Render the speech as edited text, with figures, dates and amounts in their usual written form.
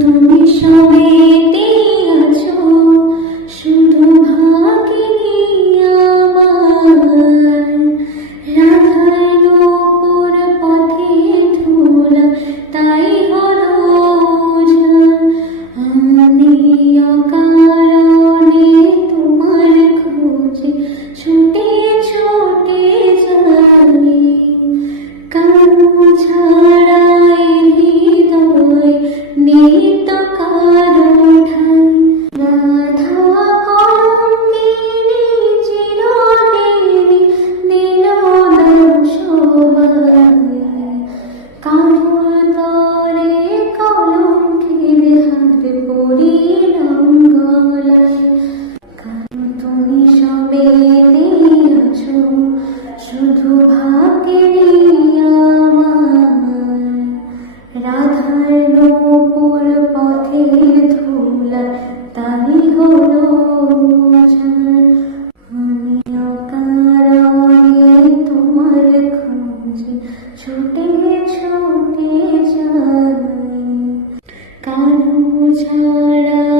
তুমি সবেতে আছো, শুধু ভাগিনী আমার। রাধার নূপুর পথে ধুলা, তাই হলো আমি অকারণে তোমার খোঁজে ছুটে ছুটে যাই। কারো ছাড়াই হৃদয় নিত কারো ঠাই। রাধা কলঙ্কিনী চিরদিনই দিল সবাই। কাঁধর তরে কলঙ্কের হার পরিলাম গলায়। কারো তুমি সবেতে আছো, শুধু ভাগিনী আমার। রাধার নূপুর পথে ধুলা, তাই হলো আমি অকারণে তোমার খোঁজে ছুটে ছুটে যাই। কারো ছাড়া